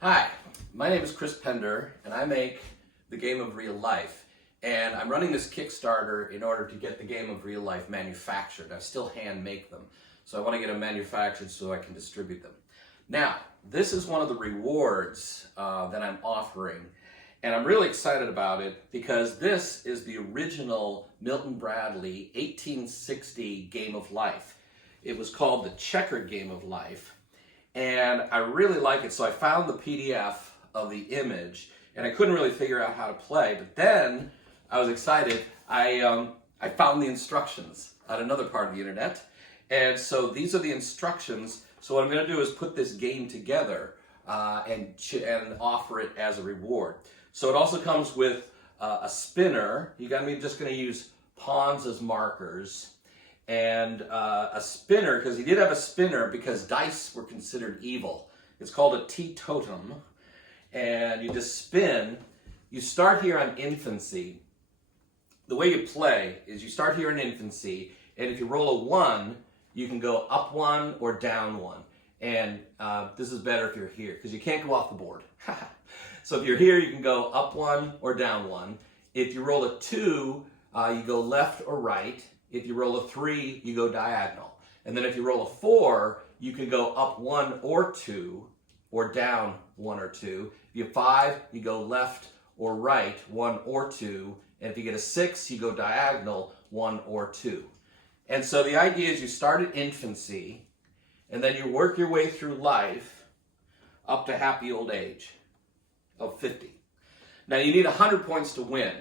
Hi, my name is Chris Pender, and I make the Game of Real Life. And I'm running this Kickstarter in order to get the Game of Real Life manufactured. I still hand make them, so I want to get them manufactured so I can distribute them. Now, this is one of the rewards that I'm offering, and I'm really excited about it because this is the original Milton Bradley 1860 Game of Life. It was called the Checkered Game of Life, and I really like it. So I found the PDF of the image, and I couldn't really figure out how to play. But then I was excited. I found the instructions on another part of the internet, and so these are the instructions. So what I'm going to do is put this game together and offer it as a reward. So it also comes with a spinner. I'm just going to use pawns as markers. And a spinner, because he did have a spinner because dice were considered evil. It's called a teetotum. And you just spin. You start here on infancy. The way you play is you start here in infancy, and if you roll a 1, you can go up 1 or down 1. And this is better if you're here, because you can't go off the board. So if you're here, you can go up 1 or down 1. If you roll a 2, you go left or right. If you roll a 3, you go diagonal. And then if you roll a 4, you can go up 1 or 2, or down 1 or 2. If you have 5, you go left or right, 1 or 2. And if you get a 6, you go diagonal, 1 or 2. And so the idea is you start at infancy, and then you work your way through life up to happy old age of 50. Now you need 100 points to win.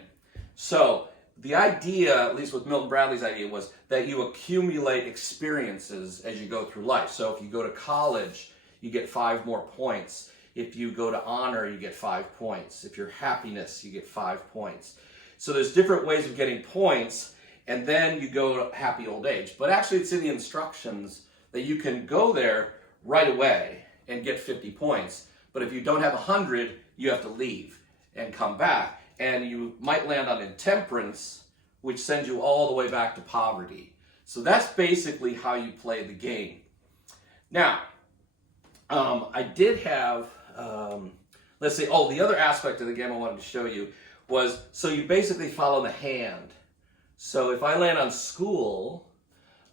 So the idea, at least with Milton Bradley's idea, was that you accumulate experiences as you go through life. So if you go to college, you get 5 more points. If you go to honor, you get 5 points. If you're happiness, you get 5 points. So there's different ways of getting points, and then you go to happy old age. But actually it's in the instructions that you can go there right away and get 50 points. But if you don't have 100, you have to leave and come back. And you might land on intemperance, which sends you all the way back to poverty. So that's basically how you play the game. Now, I did have, let's see, the other aspect of the game I wanted to show you was, so you basically follow the hand. So if I land on school,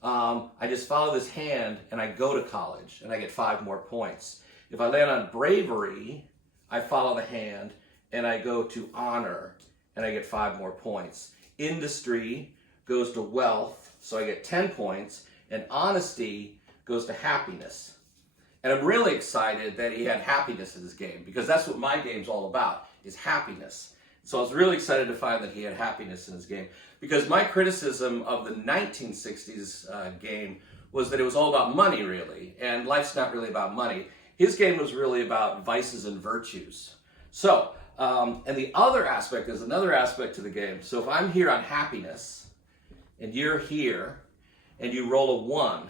I just follow this hand and I go to college and I get 5 more points. If I land on bravery, I follow the hand and I go to honor, and I get 5 more points. Industry goes to wealth, so I get 10 points, and honesty goes to happiness. And I'm really excited that he had happiness in his game, because that's what my game's all about, is happiness. So I was really excited to find that he had happiness in his game, because my criticism of the 1960s game was that it was all about money, really, and life's not really about money. His game was really about vices and virtues. So, and the other aspect is another aspect to the game. So if I'm here on happiness, and you're here, and you roll a 1,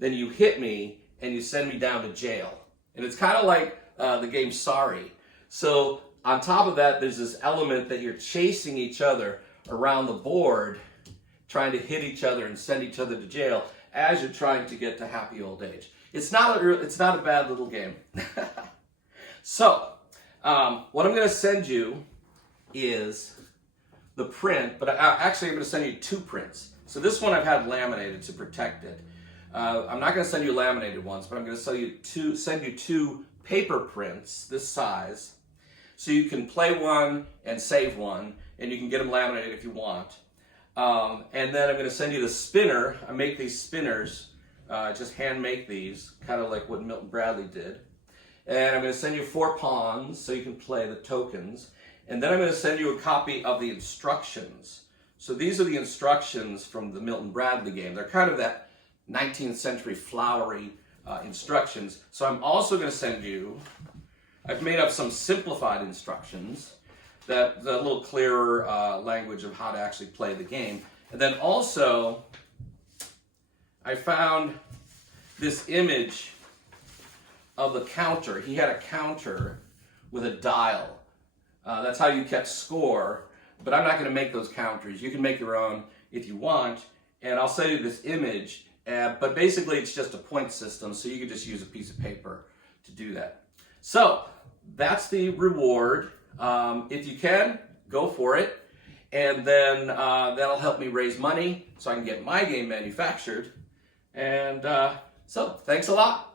then you hit me, and you send me down to jail. And it's kind of like the game Sorry. So on top of that, there's this element that you're chasing each other around the board, trying to hit each other and send each other to jail as you're trying to get to happy old age. It's not a bad little game. So, what I'm going to send you is the print, but actually I'm going to send you 2 prints. So this one I've had laminated to protect it. I'm not going to send you laminated ones, but I'm going to send you 2 paper prints this size, so you can play one and save one, and you can get them laminated if you want. And then I'm going to send you the spinner. I make these spinners, just hand make these, kind of like what Milton Bradley did. And I'm going to send you 4 pawns so you can play the tokens. And then I'm going to send you a copy of the instructions. So these are the instructions from the Milton Bradley game. They're kind of that 19th century flowery instructions. So I'm also going to send you, I've made up some simplified instructions, that the little clearer language of how to actually play the game. And then also, I found this image of the counter. He had a counter with a dial. That's how you kept score, but I'm not going to make those counters. You can make your own if you want, and I'll send you this image, But basically it's just a point system, so you can just use a piece of paper to do that. So that's the reward. If you can, go for it. And then that'll help me raise money so I can get my game manufactured. And so thanks a lot.